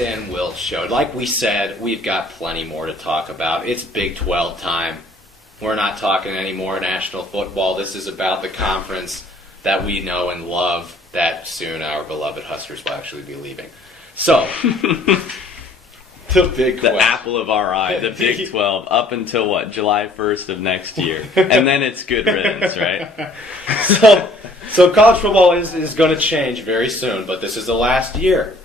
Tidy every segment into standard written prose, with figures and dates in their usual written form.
and Wilt showed. Like we said, we've got plenty more to talk about. It's Big 12 time. We're not talking any more national football. This is about the conference that we know and love, that soon our beloved Huskers will actually be leaving. So, the apple of our eye, the Big 12, up until what, July 1st of next year. And then it's good riddance, right? So college football is going to change very soon, but this is the last year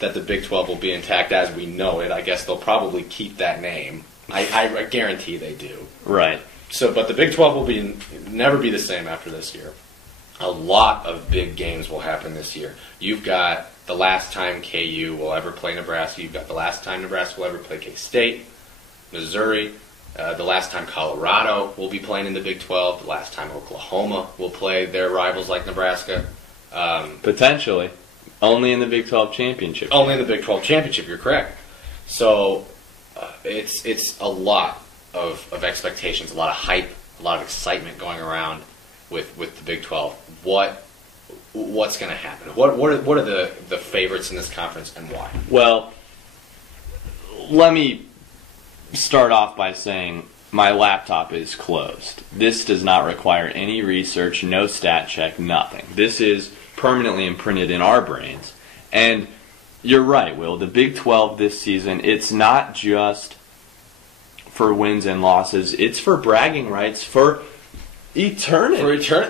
that the Big 12 will be intact as we know it. I guess they'll probably keep that name. I guarantee they do. Right. But the Big 12 will never be the same after this year. A lot of big games will happen this year. You've got the last time KU will ever play Nebraska. You've got the last time Nebraska will ever play K-State, Missouri. The last time Colorado will be playing in the Big 12. The last time Oklahoma will play their rivals like Nebraska. Potentially. Only in the Big 12 championship. Only in the Big 12 championship, you're correct. So it's a lot of expectations, a lot of hype, a lot of excitement going around with the Big 12. What's going to happen? What are the favorites in this conference and why? Well, let me start off by saying my laptop is closed. This does not require any research, no stat check, nothing. This is permanently imprinted in our brains. And you're right, Will. The Big 12 this season, it's not just for wins and losses. It's for bragging rights for eternity.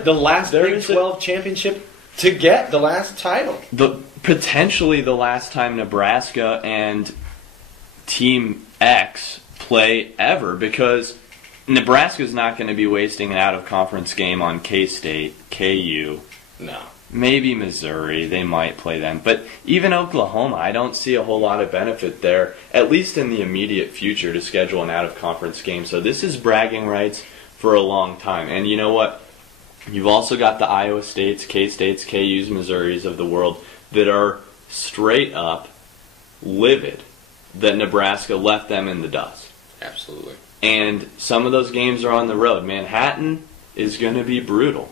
The last Big 12 championship to get the last title. Potentially the last time Nebraska and Team X play ever, because Nebraska's not going to be wasting an out-of-conference game on K-State, KU. No. Maybe Missouri, they might play them. But even Oklahoma, I don't see a whole lot of benefit there, at least in the immediate future, to schedule an out-of-conference game. So this is bragging rights for a long time. And you know what? You've also got the Iowa States, K-States, KUs, Missouris of the world that are straight up livid that Nebraska left them in the dust. Absolutely. And some of those games are on the road. Manhattan is going to be brutal.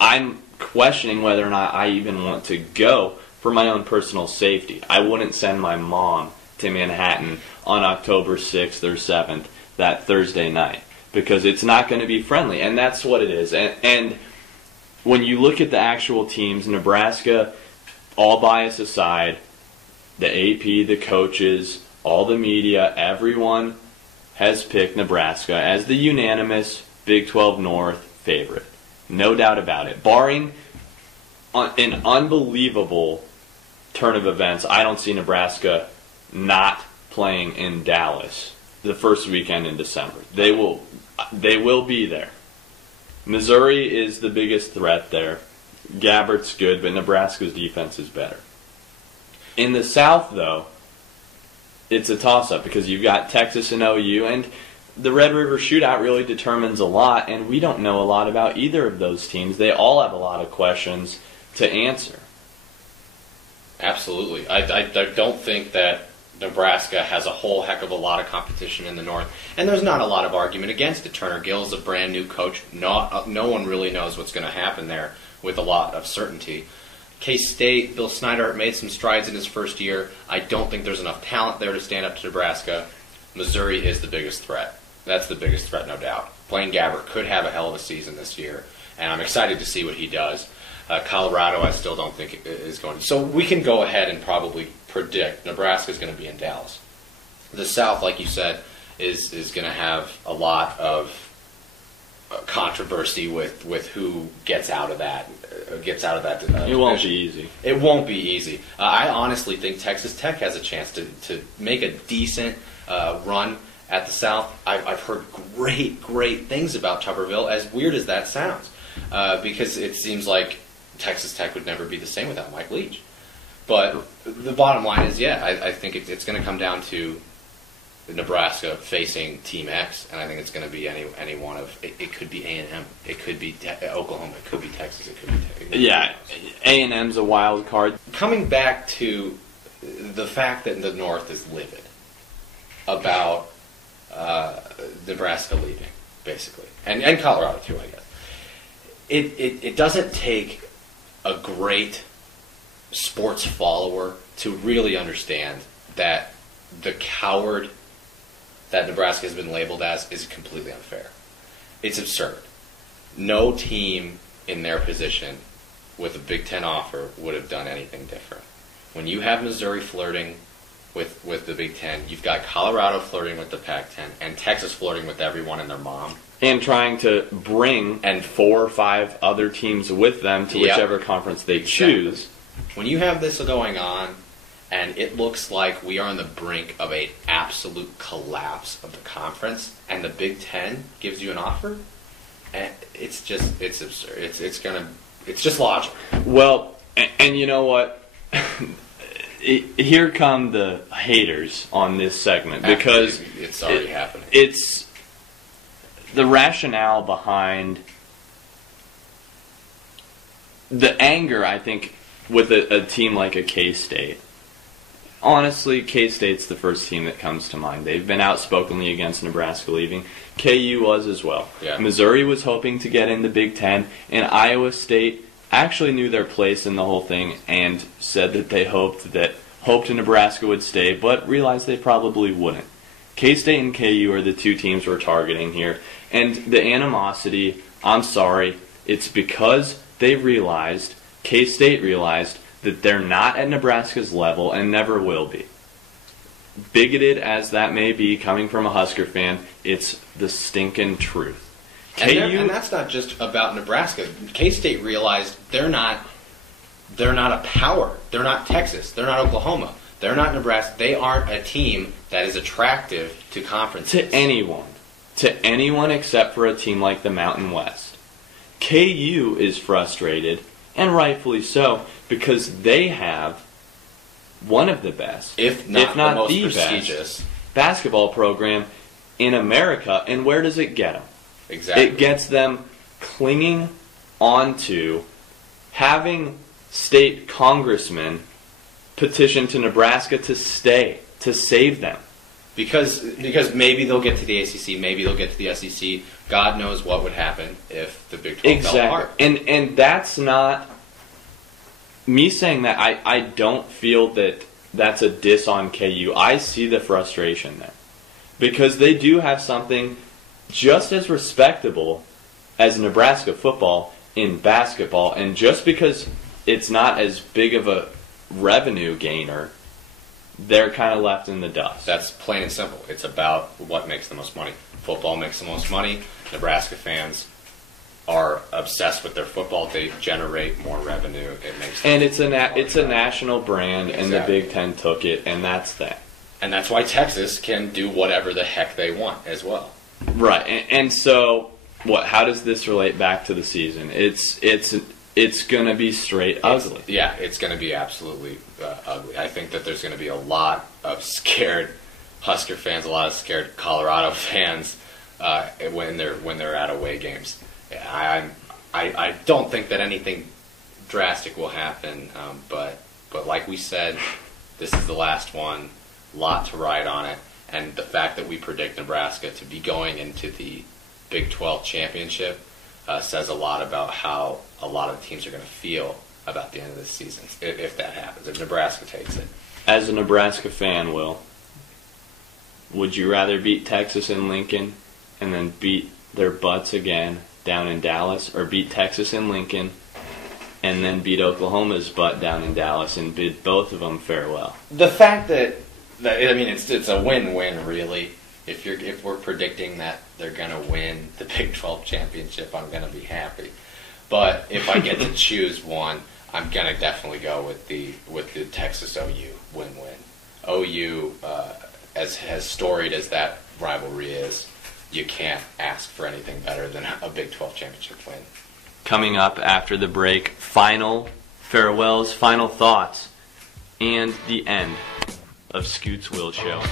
I'm questioning whether or not I even want to go for my own personal safety. I wouldn't send my mom to Manhattan on October 6th or 7th, that Thursday night, because it's not going to be friendly, and that's what it is. And when you look at the actual teams, Nebraska, all bias aside, the AP, the coaches, all the media, everyone has picked Nebraska as the unanimous Big 12 North favorite. No doubt about it. Barring an unbelievable turn of events, I don't see Nebraska not playing in Dallas the first weekend in December. They will be there. Missouri is the biggest threat there. Gabbert's good, but Nebraska's defense is better. In the South, though, it's a toss-up because you've got Texas and OU, and the Red River Shootout really determines a lot, and we don't know a lot about either of those teams. They all have a lot of questions to answer. Absolutely. I don't think that Nebraska has a whole heck of a lot of competition in the North, and there's not a lot of argument against it. Turner Gill's a brand new coach. No one really knows what's going to happen there with a lot of certainty. K-State, Bill Snyder made some strides in his first year. I don't think there's enough talent there to stand up to Nebraska. Missouri is the biggest threat. That's the biggest threat, no doubt. Blaine Gabbert could have a hell of a season this year, and I'm excited to see what he does. Colorado, I still don't think is going to. So we can go ahead and probably predict Nebraska is going to be in Dallas. The South, like you said, is going to have a lot of controversy with who gets out of that. It won't be easy. It won't be easy. I honestly think Texas Tech has a chance to make a decent run at the South. I've heard great things about Tuberville, as weird as that sounds, because it seems like Texas Tech would never be the same without Mike Leach. But the bottom line is, I think it's going to come down to Nebraska facing Team X, and I think it's going to be any one of it. Could be A&M, it could be Oklahoma, it could be Texas, it could be Texas. Yeah, A&M's a wild card. Coming back to the fact that the North is livid about Nebraska leaving, basically, and Colorado too, I guess. It doesn't take a great sports follower to really understand that the coward that Nebraska has been labeled as is completely unfair. It's absurd. No team in their position with a Big Ten offer would have done anything different. When you have Missouri flirting with the Big Ten, you've got Colorado flirting with the Pac-10, and Texas flirting with everyone and their mom. And trying to bring 4 or 5 other teams with them to whichever conference they choose. When you have this going on, and it looks like we are on the brink of an absolute collapse of the conference, and the Big Ten gives you an offer, and it's absurd. It's just logical. Well, and you know what? Here come the haters on this segment, because it's already happening. It's the rationale behind the anger, I think, with a team like a K-State. Honestly, K-State's the first team that comes to mind. They've been outspokenly against Nebraska leaving. KU was as well. Yeah. Missouri was hoping to get in the Big Ten, and Iowa State actually knew their place in the whole thing and said that they hoped Nebraska would stay, but realized they probably wouldn't. K-State and KU are the 2 teams we're targeting here. And the animosity, I'm sorry, it's because they realized, K-State realized, that they're not at Nebraska's level and never will be. Bigoted as that may be, coming from a Husker fan, it's the stinking truth. And that's not just about Nebraska. K-State realized they're not a power. They're not Texas. They're not Oklahoma. They're not Nebraska. They aren't a team that is attractive to conferences. To anyone. To anyone except for a team like the Mountain West. KU is frustrated, and rightfully so, because they have one of the best, if not the most prestigious, best basketball program in America. And where does it get them? Exactly. It gets them clinging onto having state congressmen petition to Nebraska to stay, to save them. Because maybe they'll get to the ACC, maybe they'll get to the SEC. God knows what would happen if the Big 12 fell apart. And that's not me saying that. I don't feel that that's a diss on KU. I see the frustration there. Because they do have something just as respectable as Nebraska football in basketball, and just because it's not as big of a revenue gainer, they're kind of left in the dust. That's plain and simple. It's about what makes the most money. Football makes the most money. Nebraska fans are obsessed with their football. They generate more revenue. It's a national brand, exactly. And the Big Ten took it, and that's that. And that's why Texas can do whatever the heck they want as well. Right, and so how does this relate back to the season? It's going to be straight ugly. It's going to be absolutely ugly. I think that there's going to be a lot of scared Husker fans, a lot of scared Colorado fans when they're at away games. I don't think that anything drastic will happen, but like we said, this is the last one. Lot to ride on it. And the fact that we predict Nebraska to be going into the Big 12 championship says a lot about how a lot of teams are going to feel about the end of this season, if that happens, if Nebraska takes it. As a Nebraska fan, Will, would you rather beat Texas in Lincoln and then beat their butts again down in Dallas, or beat Texas in Lincoln and then beat Oklahoma's butt down in Dallas and bid both of them farewell? The fact that it's a win-win, really. If we're predicting that they're going to win the Big 12 championship, I'm going to be happy. But if I get to choose one, I'm going to definitely go with the Texas OU win-win. OU, as storied as that rivalry is, you can't ask for anything better than a Big 12 championship win. Coming up after the break, final farewells, final thoughts, and the end of Scoot's Will Show.